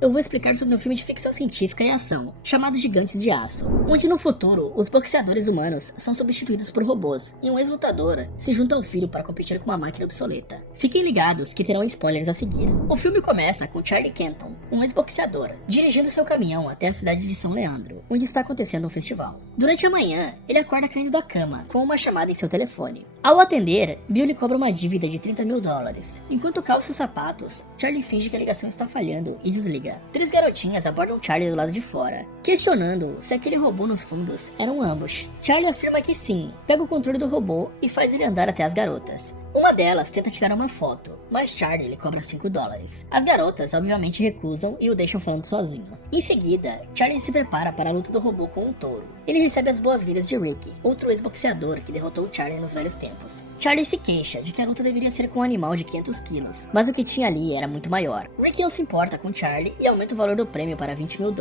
eu vou explicar sobre um filme de ficção científica e ação, chamado Gigantes de Aço, onde no futuro, os boxeadores humanos são substituídos por robôs, e um ex-lutador se junta ao filho para competir com uma máquina obsoleta. Fiquem ligados que terão spoilers a seguir. O filme começa com Charlie Kenton, um ex-boxeador, dirigindo seu caminhão até a cidade de São Leandro, onde está acontecendo um festival. Durante a manhã, ele acorda caindo da cama, com uma chamada em seu telefone. Ao atender, Bill lhe cobra uma dívida de $30 mil. Enquanto calça os sapatos, Charlie finge que a ligação está falhando e desliga. 3 garotinhas abordam Charlie do lado de fora, questionando se aquele robô nos fundos era um ambush. Charlie afirma que sim, pega o controle do robô e faz ele andar até as garotas. Uma delas tenta tirar uma foto, mas Charlie lhe cobra $5. As garotas obviamente recusam e o deixam falando sozinho. Em seguida, Charlie se prepara para a luta do robô com um touro. Ele recebe as boas-vindas de Ricky, outro ex-boxeador que derrotou Charlie nos velhos tempos. Charlie se queixa de que a luta deveria ser com um animal de 500 quilos, mas o que tinha ali era muito maior. Ricky não se importa com Charlie e aumenta o valor do prêmio para $20 mil,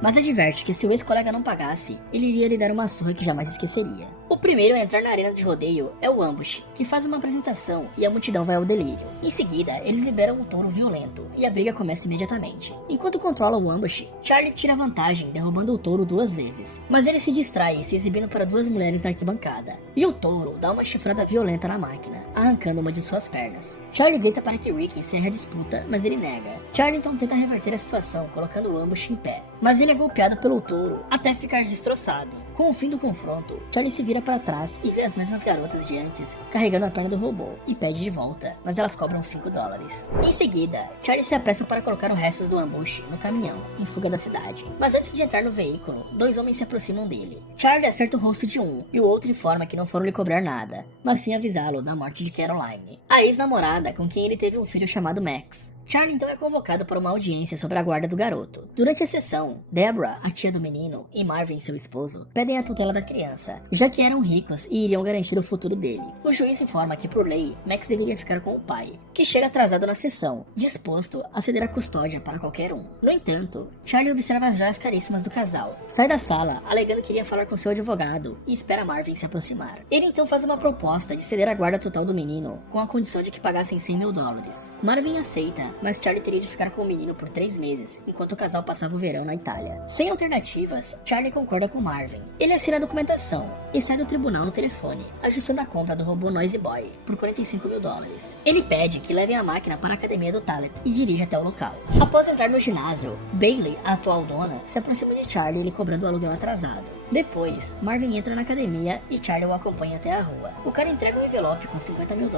mas adverte que se o ex-colega não pagasse, ele iria lhe dar uma surra que jamais esqueceria. O primeiro a entrar na arena de rodeio é o Ambush, que faz uma apresentação e a multidão vai ao delírio. Em seguida, eles liberam um touro violento e a briga começa imediatamente. Enquanto controla o Ambush, Charlie tira vantagem derrubando o touro 2 vezes, mas ele se distrai se exibindo para 2 mulheres na arquibancada, e o touro dá uma chifrada violenta na máquina, arrancando uma de suas pernas. Charlie grita para que Ricky encerre a disputa, mas ele nega. Charlie então tenta reverter a situação colocando o Ambush em pé, mas ele é golpeado pelo touro até ficar destroçado. Com o fim do confronto, Charlie se vira para trás e vê as mesmas garotas de antes carregando a perna do robô e pede de volta, mas elas cobram $5. Em seguida, Charlie se apressa para colocar os restos do ambush no caminhão, em fuga da cidade. Mas antes de entrar no veículo, 2 homens se aproximam dele. Charlie acerta o rosto de um e o outro informa que não foram lhe cobrar nada, mas sim avisá-lo da morte de Caroline, a ex-namorada com quem ele teve um filho chamado Max. Charlie então é convocado para uma audiência sobre a guarda do garoto. Durante a sessão, Deborah, a tia do menino, e Marvin, seu esposo, pedem a tutela da criança, já que eram ricos e iriam garantir o futuro dele. O juiz informa que, por lei, Max deveria ficar com o pai, que chega atrasado na sessão, disposto a ceder a custódia para qualquer um. No entanto, Charlie observa as joias caríssimas do casal, sai da sala, alegando que iria falar com seu advogado, e espera Marvin se aproximar. Ele então faz uma proposta de ceder a guarda total do menino, com a condição de que pagassem $100 mil. Marvin aceita, mas Charlie teria de ficar com o menino por 3 meses, enquanto o casal passava o verão na Itália. Sem alternativas, Charlie concorda com Marvin. Ele assina a documentação e sai do tribunal no telefone, ajustando a compra do robô Noisy Boy por $45 mil. Ele pede que levem a máquina para a academia do Talet e dirige até o local. Após entrar no ginásio, Bailey, a atual dona, se aproxima de Charlie, lhe cobrando o aluguel atrasado. Depois, Marvin entra na academia e Charlie o acompanha até a rua. O cara entrega um envelope com $50 mil,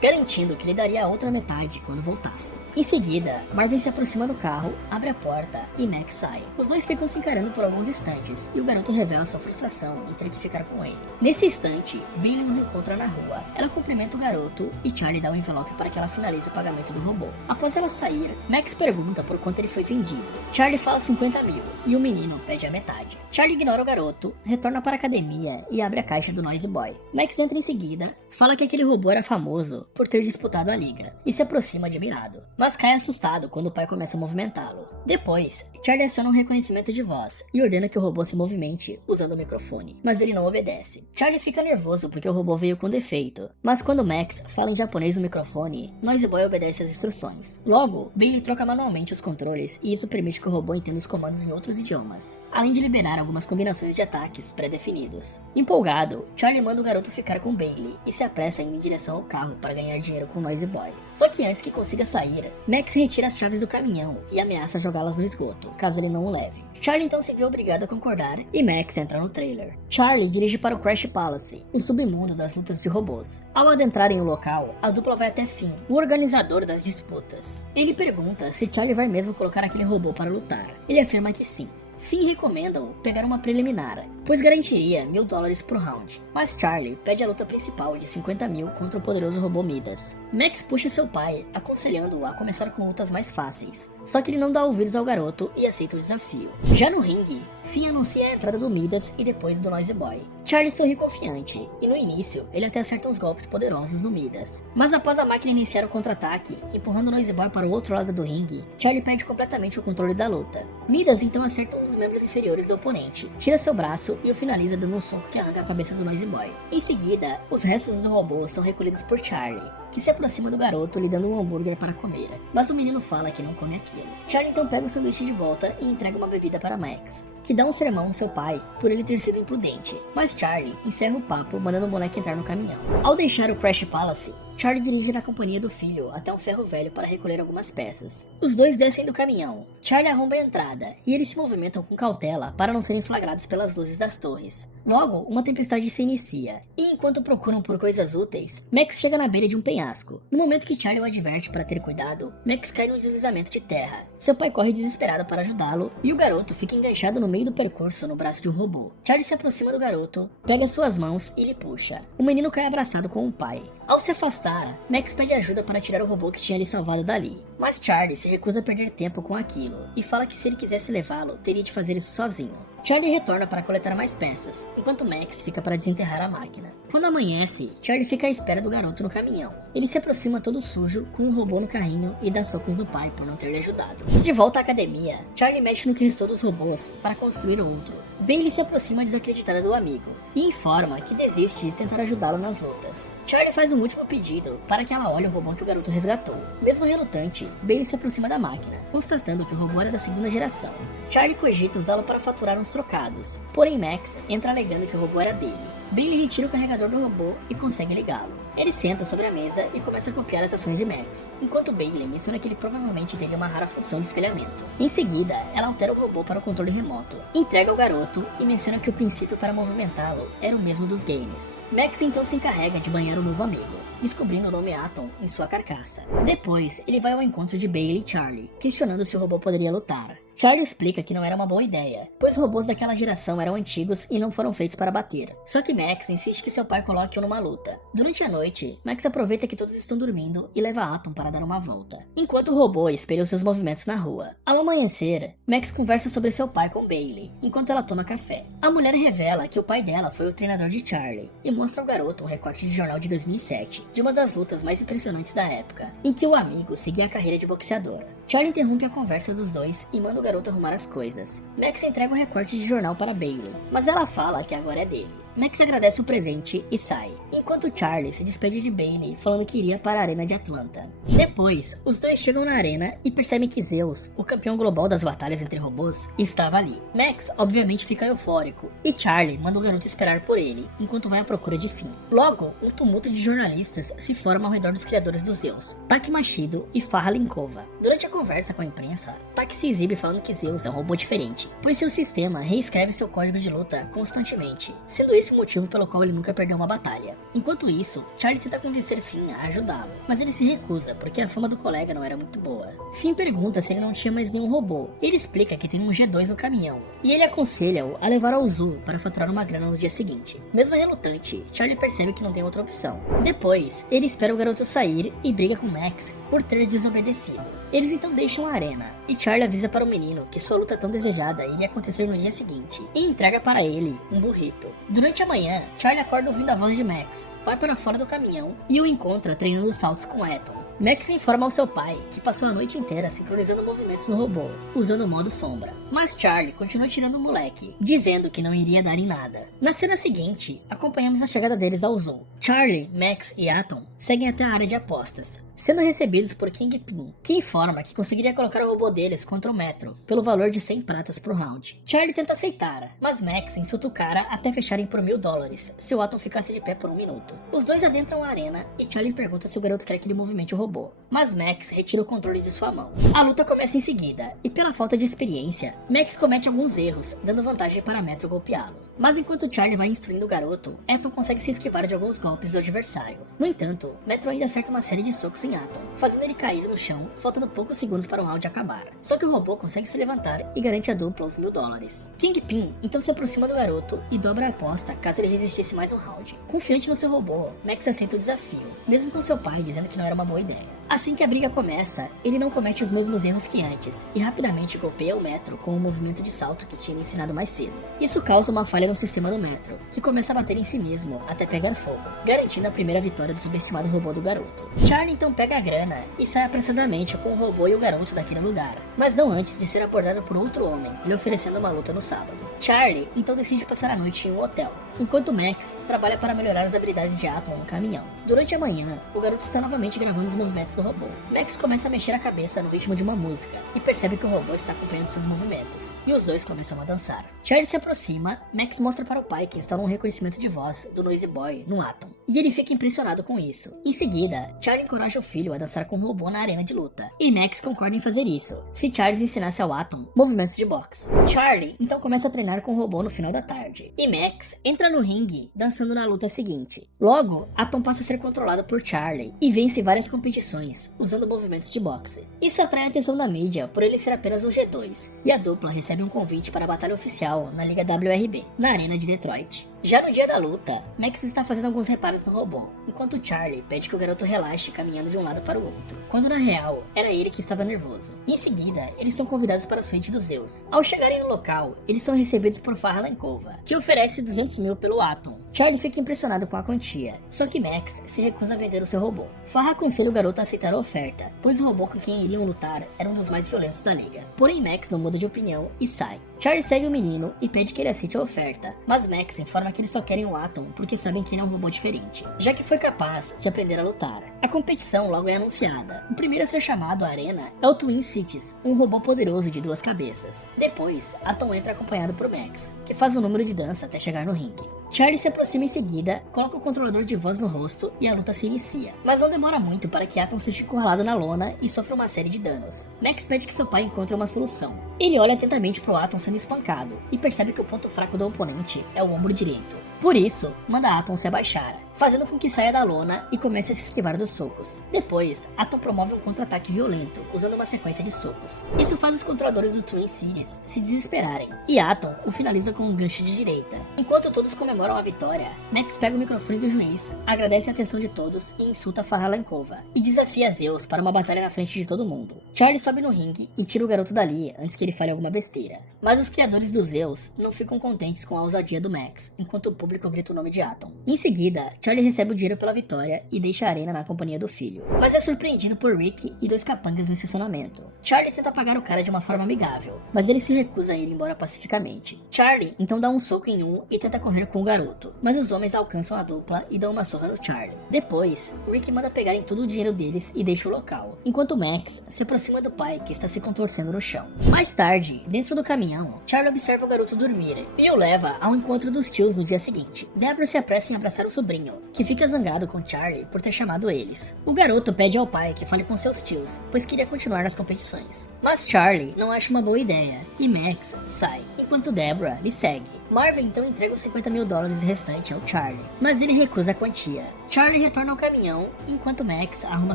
garantindo que lhe daria a outra metade quando voltasse. Em seguida, Marvin se aproxima do carro, abre a porta e Max sai. Os dois ficam se encarando por alguns instantes e o garoto revela sua frustração em ter que ficar com ele. Nesse instante, Billy os encontra na rua. Ela cumprimenta o garoto e Charlie dá um envelope para que ela finalize o pagamento do robô. Após ela sair, Max pergunta por quanto ele foi vendido. Charlie fala $50 mil e o menino pede a metade. Charlie ignora o garoto, retorna para a academia e abre a caixa do Noisy Boy. Max entra em seguida, fala que aquele robô era famoso por ter disputado a liga e se aproxima admirado, mas cai assustado quando o pai começa a movimentá-lo. Depois, Charlie aciona um reconhecimento de voz e ordena que o robô se movimente usando o microfone, mas ele não obedece. Charlie fica nervoso porque o robô veio com defeito, mas quando Max fala em japonês no microfone, Noisy Boy obedece às instruções. Logo, Bailey troca manualmente os controles e isso permite que o robô entenda os comandos em outros idiomas, além de liberar algumas combinações de ataques pré-definidos. Empolgado, Charlie manda o garoto ficar com Bailey e se apressa em ir em direção ao carro para ganhar dinheiro com o Noisy Boy. Só que antes que consiga sair, Max retira as chaves do caminhão e ameaça jogá-las no esgoto, caso ele não o leve. Charlie então se vê obrigado a concordar e Max entra no trailer. Charlie dirige para o Crash Palace, um submundo das lutas de robôs. Ao adentrarem o local, a dupla vai até Finn, o organizador das disputas. Ele pergunta se Charlie vai mesmo colocar aquele robô para lutar. Ele afirma que sim. Finn recomenda-o pegar uma preliminar, pois garantiria $1 mil por round, mas Charlie pede a luta principal de $50 mil contra o poderoso robô Midas. Max puxa seu pai, aconselhando-o a começar com lutas mais fáceis, só que ele não dá ouvidos ao garoto e aceita o desafio. Já no ringue, Finn anuncia a entrada do Midas e depois do Noisy Boy. Charlie sorri confiante, e no início ele até acerta uns golpes poderosos no Midas. Mas após a máquina iniciar o contra-ataque, empurrando o Noisy Boy para o outro lado do ringue, Charlie perde completamente o controle da luta. Midas então acerta um dos membros inferiores do oponente, tira seu braço e o finaliza dando um soco que arranca a cabeça do Noisy Boy. Em seguida, os restos do robô são recolhidos por Charlie. que se aproxima do garoto lhe dando um hambúrguer para comer, mas o menino fala que não come aquilo. Charlie então pega o sanduíche de volta e entrega uma bebida para Max, que dá um sermão ao seu pai por ele ter sido imprudente, mas Charlie encerra o papo mandando o moleque entrar no caminhão. Ao deixar o Crash Palace, Charlie dirige na companhia do filho até um ferro velho para recolher algumas peças. Os dois descem do caminhão, Charlie arromba a entrada e eles se movimentam com cautela para não serem flagrados pelas luzes das torres. Logo, uma tempestade se inicia, e enquanto procuram por coisas úteis, Max chega na beira de um penhasco. No momento que Charlie o adverte para ter cuidado, Max cai num deslizamento de terra. Seu pai corre desesperado para ajudá-lo, e o garoto fica enganchado no meio do percurso no braço de um robô. Charlie se aproxima do garoto, pega suas mãos e lhe puxa. O menino cai abraçado com o pai. Ao se afastar, Max pede ajuda para tirar o robô que tinha lhe salvado dali. Mas Charlie se recusa a perder tempo com aquilo, e fala que se ele quisesse levá-lo, teria de fazer isso sozinho. Charlie retorna para coletar mais peças, enquanto Max fica para desenterrar a máquina. Quando amanhece, Charlie fica à espera do garoto no caminhão. Ele se aproxima todo sujo, com um robô no carrinho e dá socos no pai por não ter lhe ajudado. De volta à academia, Charlie mexe no que restou dos robôs para construir outro. Bailey se aproxima desacreditada do amigo e informa que desiste de tentar ajudá-lo nas lutas. Charlie faz um último pedido para que ela olhe o robô que o garoto resgatou. Mesmo relutante, Bailey se aproxima da máquina, constatando que o robô era da segunda geração. Charlie cogita usá-lo para faturar uns trocados, porém Max entra alegando que o robô era dele. Bailey retira o carregador do robô e consegue ligá-lo. Ele senta sobre a mesa e começa a copiar as ações de Max, enquanto Bailey menciona que ele provavelmente teria uma rara função de espelhamento. Em seguida, ela altera o robô para o controle remoto, entrega ao garoto e menciona que o princípio para movimentá-lo era o mesmo dos games. Max então se encarrega de banhar o novo amigo, descobrindo o nome Atom em sua carcaça. Depois, ele vai ao encontro de Bailey e Charlie, questionando se o robô poderia lutar. Charlie explica que não era uma boa ideia, pois robôs daquela geração eram antigos e não foram feitos para bater. Só que Max insiste que seu pai coloque-o numa luta. Durante a noite, Max aproveita que todos estão dormindo e leva Atom para dar uma volta, enquanto o robô espelha os seus movimentos na rua. Ao amanhecer, Max conversa sobre seu pai com Bailey, enquanto ela toma café. A mulher revela que o pai dela foi o treinador de Charlie, e mostra ao garoto um recorte de jornal de 2007, de uma das lutas mais impressionantes da época, em que o amigo seguia a carreira de boxeador. Charlie interrompe a conversa dos dois e manda o garoto arrumar as coisas. Max entrega o recorte de jornal para Bailey, mas ela fala que agora é dele. Max agradece o presente e sai, enquanto Charlie se despede de Bailey falando que iria para a arena de Atlanta. Depois, os dois chegam na arena e percebem que Zeus, o campeão global das batalhas entre robôs, estava ali. Max obviamente fica eufórico, e Charlie manda o garoto esperar por ele, enquanto vai à procura de Finn. Logo, um tumulto de jornalistas se forma ao redor dos criadores dos Zeus, Taki Mashido e Farha Linkova. Durante a conversa com a imprensa, Taki se exibe falando que Zeus é um robô diferente, pois seu sistema reescreve seu código de luta constantemente, sendo esse o motivo pelo qual ele nunca perdeu uma batalha. Enquanto isso, Charlie tenta convencer Finn a ajudá-lo, mas ele se recusa porque a fama do colega não era muito boa. Finn pergunta se ele não tinha mais nenhum robô. Ele explica que tem um G2 no caminhão, e ele aconselha-o a levar ao zoo para faturar uma grana no dia seguinte. Mesmo relutante, Charlie percebe que não tem outra opção. Depois, ele espera o garoto sair e briga com Max por ter desobedecido. Eles então deixam a arena, e Charlie avisa para o menino que sua luta tão desejada iria acontecer no dia seguinte, e entrega para ele um burrito. Durante a manhã, Charlie acorda ouvindo a voz de Max, vai para fora do caminhão e o encontra treinando os saltos com Atom. Max informa ao seu pai que passou a noite inteira sincronizando movimentos no robô, usando o modo sombra. Mas Charlie continua tirando o moleque, dizendo que não iria dar em nada. Na cena seguinte, acompanhamos a chegada deles ao zoo. Charlie, Max e Atom seguem até a área de apostas, sendo recebidos por Kingpin, que informa que conseguiria colocar o robô deles contra o Metro, pelo valor de 100 pratas por round. Charlie tenta aceitar, mas Max insulta o cara até fecharem por $1000, se o Atom ficasse de pé por 1 minuto. Os dois adentram a arena e Charlie pergunta se o garoto quer que ele movimente o robô, mas Max retira o controle de sua mão. A luta começa em seguida, e pela falta de experiência, Max comete alguns erros, dando vantagem para Metro golpeá-lo. Mas enquanto Charlie vai instruindo o garoto, Atom consegue se esquivar de alguns golpes do adversário. No entanto, Metro ainda acerta uma série de socos em Atom, fazendo ele cair no chão, faltando poucos segundos para o round acabar. Só que o robô consegue se levantar e garante a dupla os $1000. Kingpin então se aproxima do garoto e dobra a aposta caso ele resistisse mais um round. Confiante no seu robô, Max aceita o desafio, mesmo com seu pai dizendo que não era uma boa ideia. Assim que a briga começa, ele não comete os mesmos erros que antes, e rapidamente golpeia o Metro com o movimento de salto que tinha ensinado mais cedo. Isso causa uma falha falha no sistema do metro, que começa a bater em si mesmo até pegar fogo, garantindo a primeira vitória do subestimado robô do garoto. Charlie então pega a grana e sai apressadamente com o robô e o garoto daquele lugar, mas não antes de ser abordado por outro homem, lhe oferecendo uma luta no sábado. Charlie então decide passar a noite em um hotel, enquanto Max trabalha para melhorar as habilidades de Atom no caminhão. Durante a manhã, o garoto está novamente gravando os movimentos do robô. Max começa a mexer a cabeça no ritmo de uma música e percebe que o robô está acompanhando seus movimentos, e os dois começam a dançar. Charlie se aproxima, Max mostra para o pai que instala um reconhecimento de voz do Noisy Boy no Atom, e ele fica impressionado com isso. Em seguida, Charlie encoraja o filho a dançar com o robô na arena de luta, e Max concorda em fazer isso, se Charlie ensinasse ao Atom movimentos de boxe. Charlie então começa a treinar com o robô no final da tarde, e Max entra no ringue dançando na luta seguinte. Logo, Atom passa a ser controlado por Charlie e vence várias competições usando movimentos de boxe. Isso atrai a atenção da mídia por ele ser apenas um G2, e a dupla recebe um convite para a batalha oficial na Liga WRB, na arena de Detroit. Já no dia da luta, Max está fazendo alguns reparos no robô, enquanto Charlie pede que o garoto relaxe caminhando de um lado para o outro, quando na real, era ele que estava nervoso. Em seguida, eles são convidados para a suíte dos Zeus. Ao chegarem no local, eles são recebidos por Farrah Lankova, que oferece 200 mil pelo Atom. Charlie fica impressionado com a quantia, só que Max se recusa a vender o seu robô. Farrah aconselha o garoto a aceitar a oferta, pois o robô com quem iriam lutar era um dos mais violentos da liga. Porém, Max não muda de opinião e sai. Charlie segue o menino e pede que ele aceite a oferta, mas Max informa que eles só querem o Atom porque sabem que ele é um robô diferente, já que foi capaz de aprender a lutar. A competição logo é anunciada. O primeiro a ser chamado à arena é o Twin Cities, um robô poderoso de 2 cabeças. Depois, Atom entra acompanhado por Max, que faz um número de dança até chegar no ringue. Charlie se aproxima em seguida, coloca o controlador de voz no rosto e a luta se inicia. Mas não demora muito para que Atom seja encurralado na lona e sofra uma série de danos. Max pede que seu pai encontre uma solução. Ele olha atentamente para o Atom sendo espancado e percebe que o ponto fraco do oponente é o ombro direito. Por isso, manda Atom se abaixar, fazendo com que saia da lona e comece a se esquivar dos socos. Depois, Atom promove um contra-ataque violento, usando uma sequência de socos. Isso faz os controladores do Twin Cities se desesperarem, e Atom o finaliza com um gancho de direita. Enquanto todos comemoram a vitória, Max pega o microfone do juiz, agradece a atenção de todos e insulta Farrah Lankova, e desafia Zeus para uma batalha na frente de todo mundo. Charlie sobe no ringue e tira o garoto dali antes que ele fale alguma besteira. Mas os criadores do Zeus não ficam contentes com a ousadia do Max, enquanto o público grita o nome de Atom. Em seguida, Charlie recebe o dinheiro pela vitória e deixa a arena na companhia do filho, mas é surpreendido por Rick e 2 capangas no estacionamento. Charlie tenta pagar o cara de uma forma amigável, mas ele se recusa a ir embora pacificamente. Charlie então dá um soco em um e tenta correr com o garoto, mas os homens alcançam a dupla e dão uma surra no Charlie. Depois, Rick manda pegarem todo o dinheiro deles e deixa o local, enquanto Max se aproxima do pai, que está se contorcendo no chão. Mais tarde, dentro do caminhão, Charlie observa o garoto dormir e o leva ao encontro dos tios no dia seguinte. Deborah se apressa em abraçar o sobrinho, que fica zangado com Charlie por ter chamado eles. O garoto pede ao pai que fale com seus tios, pois queria continuar nas competições. Mas Charlie não acha uma boa ideia, e Max sai, enquanto Deborah lhe segue. Marvin então entrega os 50 mil dólares restante ao Charlie, mas ele recusa a quantia. Charlie retorna ao caminhão, enquanto Max arruma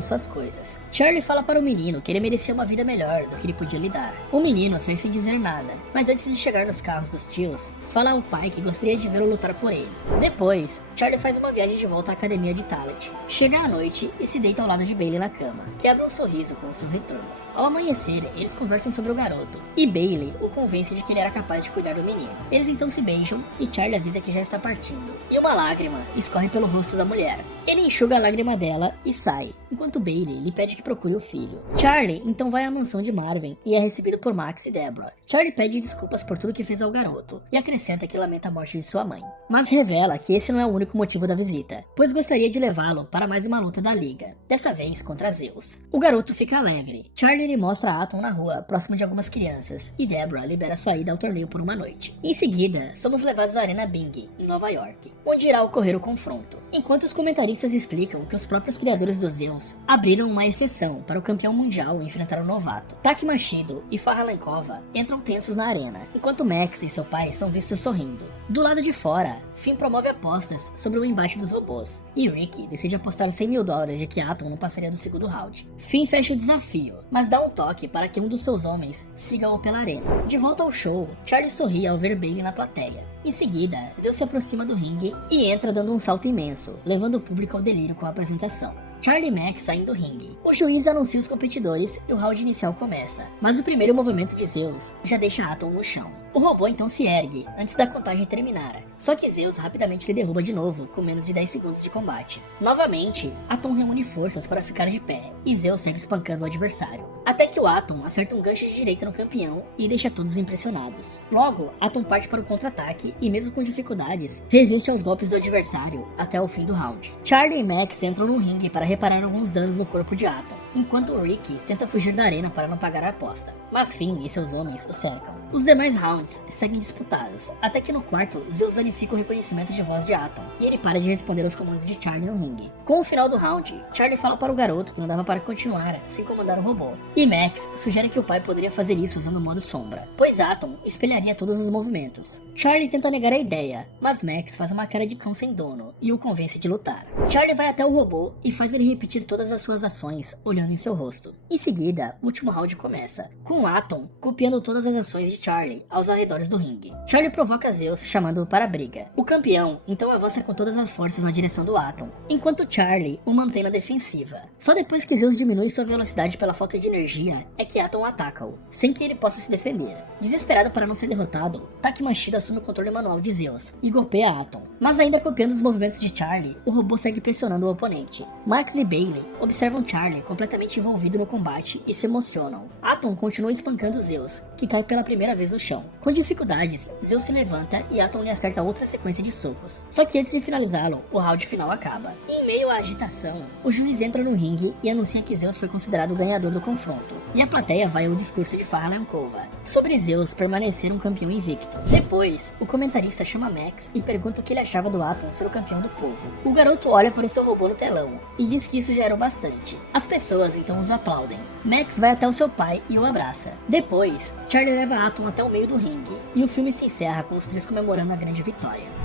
suas coisas. Charlie fala para o menino que ele merecia uma vida melhor do que ele podia lhe dar. O menino sai sem dizer nada, mas antes de chegar nos carros dos tios, fala ao pai que gostaria de vê-lo lutar por ele. Depois, Charlie faz uma viagem de volta à academia de Talet. Chega à noite e se deita ao lado de Bailey na cama, que abre um sorriso com o seu retorno. Ao amanhecer, eles conversam sobre o garoto, e Bailey o convence de que ele era capaz de cuidar do menino. Eles então se beijam, e Charlie avisa que já está partindo, e uma lágrima escorre pelo rosto da mulher. Ele enxuga a lágrima dela e sai, enquanto Bailey lhe pede que procure o filho. Charlie então vai à mansão de Marvin e é recebido por Max e Deborah. Charlie pede desculpas por tudo que fez ao garoto, e acrescenta que lamenta a morte de sua mãe. Mas revela que esse não é o único motivo da visita, pois gostaria de levá-lo para mais uma luta da liga, dessa vez contra Zeus. O garoto fica alegre. Charlie lhe mostra Atom na rua, próximo de algumas crianças, e Deborah libera sua ida ao torneio por uma noite. Em seguida, somos levados à Arena Bing, em Nova York, onde irá ocorrer o confronto. Enquanto os comentaristas explicam que os próprios criadores dos Zeus abriram uma exceção para o campeão mundial enfrentar o novato, Taki Mashido e Farrah Lankova entram tensos na arena, enquanto Max e seu pai são vistos sorrindo. Do lado de fora, Finn promove apostas sobre o embate dos robôs, e Rick decide apostar 100 mil dólares de que Atom não passaria do segundo round. Finn fecha o desafio, mas dá um toque para que um dos seus homens siga-o pela arena. De volta ao show, Charlie sorri ao ver Bailey na plateia. Em seguida, Zeus se aproxima do ringue e entra dando um salto imenso, levando o público ao delírio com a apresentação. Charlie e Max saem do ringue. O juiz anuncia os competidores e o round inicial começa, mas o primeiro movimento de Zeus já deixa Atom no chão. O robô então se ergue, antes da contagem terminar. Só que Zeus rapidamente lhe derruba de novo, com menos de 10 segundos de combate. Novamente, Atom reúne forças para ficar de pé, e Zeus segue espancando o adversário. Até que o Atom acerta um gancho de direita no campeão e deixa todos impressionados. Logo, Atom parte para o contra-ataque e, mesmo com dificuldades, resiste aos golpes do adversário até o fim do round. Charlie e Max entram no ringue para reparar alguns danos no corpo de Atom, enquanto Ricky tenta fugir da arena para não pagar a aposta. Mas Finn e seus homens o cercam. Os demais rounds seguem disputados, até que no quarto, Zeus danifica o reconhecimento de voz de Atom, e ele para de responder aos comandos de Charlie no ringue. Com o final do round, Charlie fala para o garoto que não dava para continuar sem comandar o robô, e Max sugere que o pai poderia fazer isso usando o modo sombra, pois Atom espelharia todos os movimentos. Charlie tenta negar a ideia, mas Max faz uma cara de cão sem dono e o convence de lutar. Charlie vai até o robô e faz ele repetir todas as suas ações, olhando em seu rosto. Em seguida, o último round começa, com Atom copiando todas as ações de Charlie aos arredores do ringue. Charlie provoca Zeus, chamando-o para a briga. O campeão então avança com todas as forças na direção do Atom, enquanto Charlie o mantém na defensiva. Só depois que Zeus diminui sua velocidade pela falta de energia, é que Atom ataca-o, sem que ele possa se defender. Desesperado para não ser derrotado, Taki Machida assume o controle manual de Zeus e golpeia Atom. Mas ainda copiando os movimentos de Charlie, o robô segue pressionando o oponente. Max e Bailey observam Charlie completamente envolvido no combate e se emocionam. Atom continua espancando Zeus, que cai pela primeira vez no chão. Com dificuldades, Zeus se levanta e Atom lhe acerta outra sequência de socos. Só que antes de finalizá-lo, o round final acaba. Em meio à agitação, o juiz entra no ringue e anuncia que Zeus foi considerado o ganhador do confronto. E a plateia vai ao discurso de Farrah Leonkova sobre Zeus permanecer um campeão invicto. Depois, o comentarista chama Max e pergunta o que ele achava do Atom ser o campeão do povo. O garoto olha para o seu robô no telão e diz que isso já era o bastante. As pessoas então os aplaudem. Max vai até o seu pai e o abraça. Depois, Charlie leva Atom até o meio do ringue e o filme se encerra com os três comemorando a grande vitória.